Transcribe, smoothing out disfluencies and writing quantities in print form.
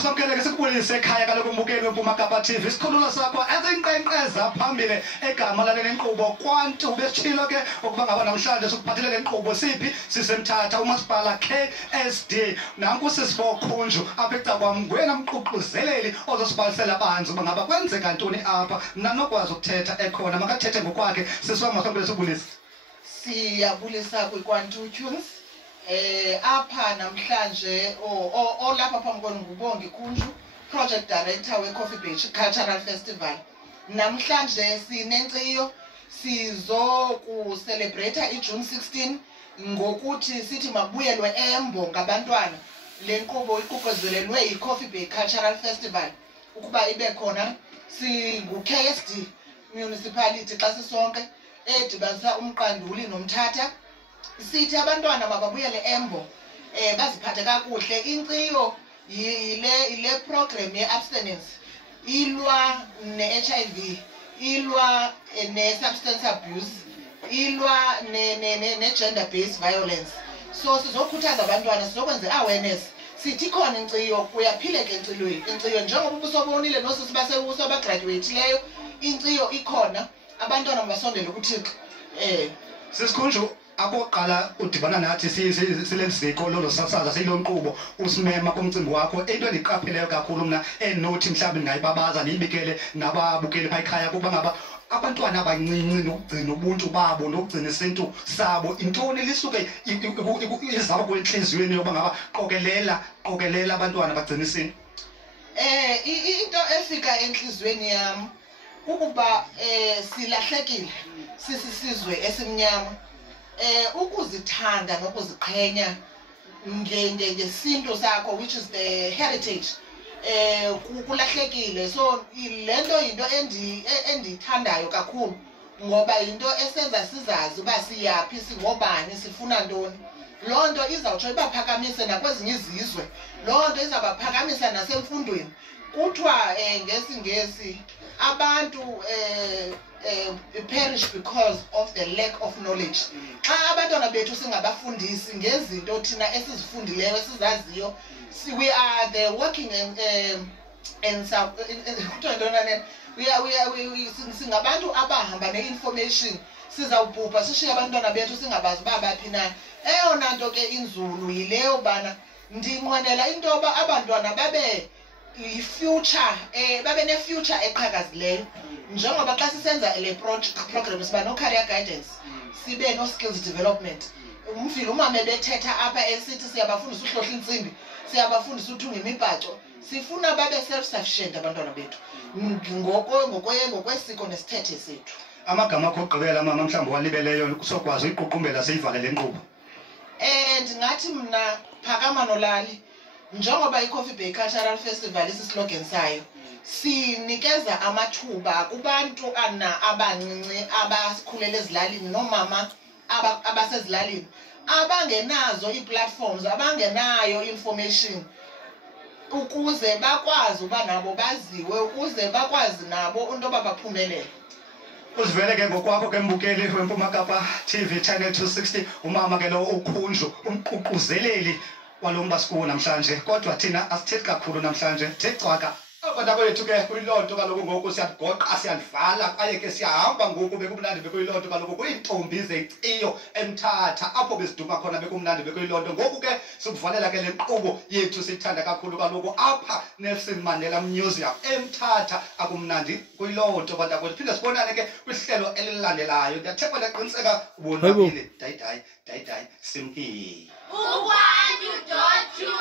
Asamkele ke sikubulise ekhaya kaloku umbukeli weMpumakapa TV isikhululo sakho ezinkqenkqeza phambili egama lale nkqubo kwantu besitshilo ke ukuba ngaba namhlanje sikuphathele le nkqubo siphi sisemthatha umasipala KSD nanku sisibo Khunju apha ecakwam ngwena mququzeleli ozosibalisela abanzi uba ngaba kwenzeka ntoni apha nanokwazi ukuthetha ekhona makathethe ngokwakhe sisiwama sonke sikubulise. Siyabulisa kwiKwantu Tunes. Apha namhlanje olapha phambi kwenu nguBongi Khunju, Project Director we-Coffee Beach Cultural Festival. Namhlanje sinenkciyo sizokucelebrate iJune 16 ngokuthi sithi mabuyelwe eMbo ngabantwana. Le nkqubo iququzelelwe iCoffee Bay Cultural Festival ukuba ibe khona. Singu-KSD Municipality xa sisonke edibanisa uMqanduli noMthatha. Sithi abantwana mababuyele eMbo baziphathe kakuhle. Inkciyo ile program ye-abstinence ilwa ne-HIV, ilwa ne-substance abuse, ilwa ne-gender based violence. So sizokhuthaza abantwana, sizokwenza i-awareness. Sithi khona inkciyo kuyaphileka inkciyo njengoba ubusobonile nosisi basewuso abagraduate-leyo. Inkciyo ikhona, abantwana mabasondele kuThixo. Sisikhunju akoqala udibana nathi sileziko lolo sasaza silo nkqubo usimema kumcimbi wakho into endiqapheleyo kakhulu mina enothi mhlawumbe ngayibabaza niyibikele nababukeli pha ekhaya kuba ngaba abantwana abancinci nokugcina ubuntu babo nokugcina isintu sabo intoni lisuke izaba kwenhliziyweni yoba ngaba qokelela abantwana bagcina isintu. Into efika enhliziyweni yami ukuba silahlekile sisizwe esimnyama. Ukuzithanda nokuziqhenya ngesinto sakho, which is the heritage, kulahlekile. So lento into endiyithandayo kakhulu ngoba into esenza sizazi uba siyaphi, singobani, sifuna ntoni. Loo nto izawutsho ibaphakamise nakwezinye izizwe, loo nto izawubaphakamisa nasemfundweni. Kuthiwa ngesingesi abantu perish because of the lack of knowledge. Xa abantwana bethu singabafundisi ngezinto thina esizifundileyo esizaziyo, we are the working singabantu abahamba ne-information. Sizawubhubha sishiye abantwana bethu singabazi uba baphi na. Eyona nto ke inzulu yileyo bana ndinqwenela into yoba abantwana babe babe ne-future eqhakazileyo. Njengoba xa sisenza le program siba no-career guidance, sibe no-skills development. Umfile umama bethetha apha esithi siyabafundisa uhlohla intsimbi, siyabafundisa uthunga imibhaco. Sifuna babe self-sufficient abantwana bethu ngokwesiko nesithethe sethu. Amagama akho ogqibela mama mhlawumbi walibeleyo kusokwazi uyiququmbela siyivale le nkqubo. Ndingathi mna phakama nolali. Njengoba iCoffee Bay Cultural Festival isislogan sayo, sinikeza amathuba kubantu abancinci abakhulele ezilalini nomama abasezilalini abangenazo ii-platforms, abangenayo information, ukuze bakwazi uba nabo baziwe, ukuze bakwazi nabo into yoba baphumelele. Uzivele ke ngokwakho ke mbukeli weMpumakapa TV Channel 260 umama ke lo uKhunju umququzeleli walomba sikuwo namhlanje. Kodwa thina asithethi kakhulu namhlanje thecwaka abantakwethu ke kuyilonto kaloku ngoku siyagoqa siyadlala kwaye ke siyahamba ngoku bekumnandi bekuyilonto kaloku kuyintombi zeciyo eMthatha apho besiduma khona bekumnandi bekuyilonto. Ngoku ke sikuvalela ke le nkqubo yethu sithanda kakhulu kaloku apha Nelson Mandela Museum eMthatha akumnandi kuyilonto bantakwethu. Phinde sibonane ke kwihlelo elilandelayo. Ndiyathemba ndaqiniseka ubonwabile. Dayi simkile.